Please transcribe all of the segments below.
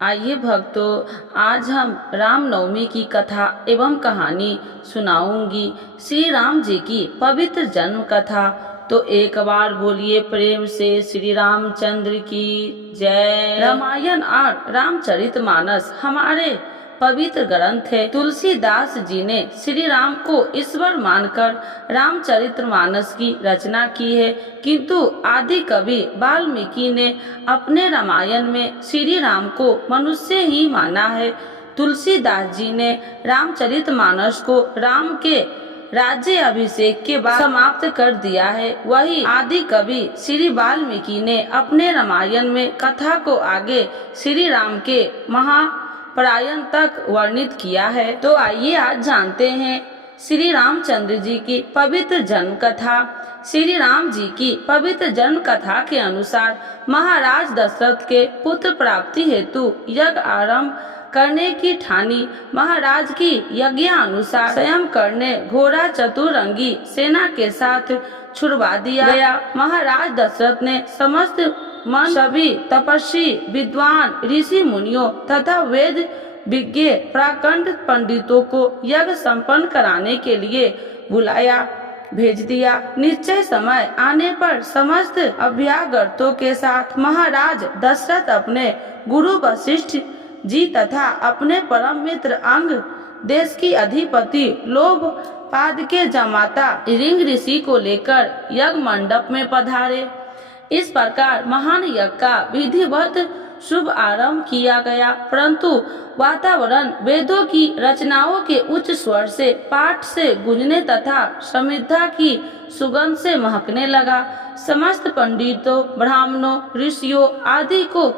आइए भक्तों, आज हम रामनवमी की कथा एवं कहानी सुनाऊंगी। श्री राम जी की पवित्र जन्म कथा। तो एक बार बोलिए प्रेम से श्री रामचंद्र की जय। रामायण और रामचरितमानस हमारे पवित्र ग्रंथ है। तुलसीदास जी ने श्री राम को ईश्वर मानकर रामचरितमानस की रचना की है, किंतु आदि कवि वाल्मीकि ने अपने रामायण में श्री राम को मनुष्य ही माना है। तुलसीदास जी ने रामचरितमानस को राम के राज्य अभिषेक के बाद समाप्त कर दिया है। वही आदि कवि श्री वाल्मीकि ने अपने रामायण में कथा को आगे श्री राम के महापरायण तक वर्णित किया है। तो आइए आज जानते हैं श्री रामचंद्र जी की पवित्र जन्म कथा। श्री राम जी की पवित्र जन्म कथा के अनुसार महाराज दशरथ के पुत्र प्राप्ति हेतु यज्ञ आरंभ करने की ठानी। महाराज की यज्ञानुसार स्वयं करने घोड़ा चतुरंगी सेना के साथ छुड़वा दिया गया। महाराज दशरथ ने समस्त मन सभी तपस्वी विद्वान ऋषि मुनियों तथा वेद विज्ञ प्राकंड पंडितों को यज्ञ संपन्न कराने के लिए बुलाया भेज दिया। निश्चय समय आने पर समस्त अभ्यागतों के साथ महाराज दशरथ अपने गुरु वशिष्ठ जी तथा अपने परम मित्र अंग, देश की अधिपति लोभपाद के जमाता ऋंग ऋषि को लेकर यज्ञ मंडप में पधारे। इस प्रकार महान यज्ञ का विधिवत शुभ आरंभ किया गया, परंतु वातावरण वेदों की रचनाओं के उच्च स्वर से पाठ से गूंजने तथा समिधा की सुगंध से महकने लगा। समस्त पंडितों ब्राह्मणों ऋषियों आदि को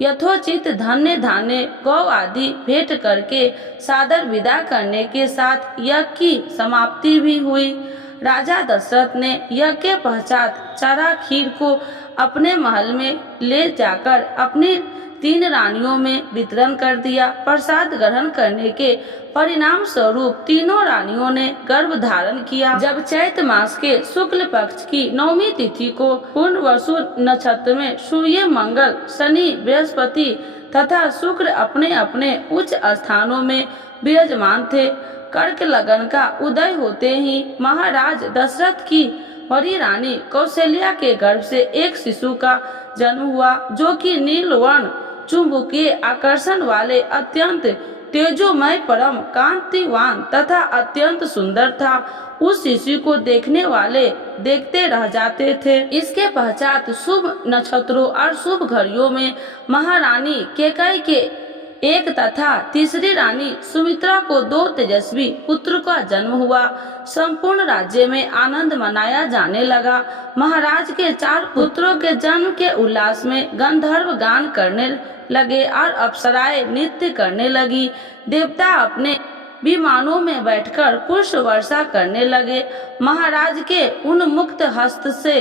यथोचित धन्य धान्य गौ आदि भेंट करके सादर विदा करने के साथ यज्ञ की समाप्ति भी हुई। राजा दशरथ ने यज्ञ के पश्चात चरा खीर को अपने महल में ले जाकर अपनी 3 रानियों में वितरण कर दिया। प्रसाद ग्रहण करने के परिणाम स्वरूप तीनों रानियों ने गर्भ धारण किया। जब चैत मास के शुक्ल पक्ष की 9वीं तिथि को पूर्णवसु नक्षत्र में सूर्य मंगल शनि बृहस्पति तथा शुक्र अपने अपने उच्च स्थानों में विराजमान थे। कर्क लगन का उदय होते ही महाराज दशरथ की बड़ी रानी कौशल्या के गर्भ से एक शिशु का जन्म हुआ, जो कि नीलवर्ण चुंबकीय आकर्षण वाले अत्यंत तेजोमय परम कांतिवान तथा अत्यंत सुंदर था। उस शिशु को देखने वाले देखते रह जाते थे। इसके पश्चात शुभ नक्षत्रों और शुभ घड़ियों में महारानी केकई के एक तथा तीसरी रानी सुमित्रा को 2 तेजस्वी पुत्र का जन्म हुआ। संपूर्ण राज्य में आनंद मनाया जाने लगा। महाराज के 4 पुत्रों के जन्म के उल्लास में गंधर्व गान करने लगे और अप्सराएं नृत्य करने लगी। देवता अपने विमानों में बैठकर पुष्प वर्षा करने लगे। महाराज के उन्मुक्त हस्त से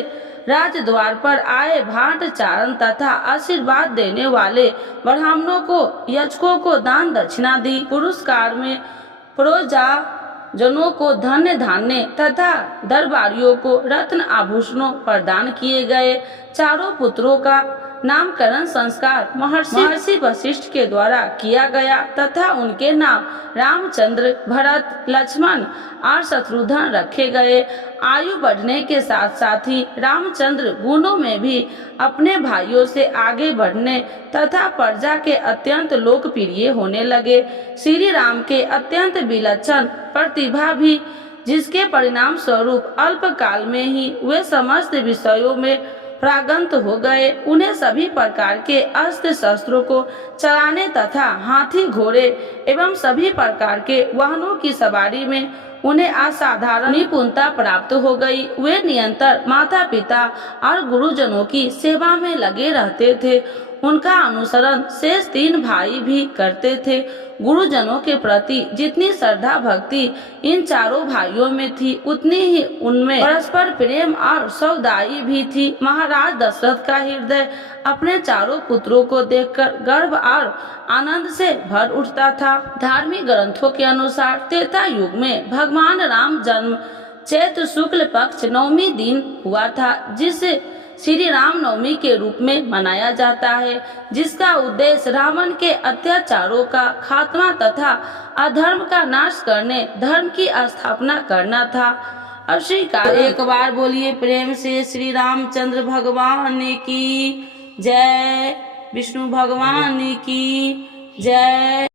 राजद्वार पर आए भाट चारण तथा आशीर्वाद देने वाले ब्राह्मणों को याचकों को दान दक्षिणा दी। पुरस्कार में प्रजाजनों को धन्य धान्य तथा दरबारियों को रत्न आभूषणों प्रदान किए गए। चारों पुत्रों का नामकरण संस्कार महर्षि वशिष्ठ के द्वारा किया गया तथा उनके नाम रामचंद्र भरत लक्ष्मण और शत्रुघ्न रखे गए। आयु बढ़ने के साथ साथ ही रामचंद्र गुणों में भी अपने भाइयों से आगे बढ़ने तथा प्रजा के अत्यंत लोकप्रिय होने लगे। श्री राम के अत्यंत विलक्षण प्रतिभा भी, जिसके परिणाम स्वरूप अल्प काल में ही वे समस्त विषयों में प्रागंत हो गए। उन्हें सभी प्रकार के अस्त्र शस्त्रों को चलाने तथा हाथी घोड़े एवं सभी प्रकार के वाहनों की सवारी में उन्हें असाधारण निपुणता प्राप्त हो गई। वे निरंतर माता पिता और गुरुजनों की सेवा में लगे रहते थे। उनका अनुसरण शेष 3 भाई भी करते थे। गुरुजनों के प्रति जितनी श्रद्धा भक्ति इन चारों भाइयों में थी, उतनी ही उनमें परस्पर प्रेम और सौदाई भी थी। महाराज दशरथ का हृदय अपने चारों पुत्रों को देखकर गर्व और आनंद से भर उठता था। धार्मिक ग्रंथों के अनुसार त्रेता युग में भगवान राम जन्म चैत्र शुक्ल पक्ष 9वें दिन हुआ था, श्री रामनवमी के रूप में मनाया जाता है, जिसका उद्देश्य रावण के अत्याचारों का खात्मा तथा अधर्म का नाश करने धर्म की स्थापना करना था। अब श्रीकार एक बार बोलिए प्रेम से श्री रामचंद्र भगवान की जय, विष्णु भगवान की जय।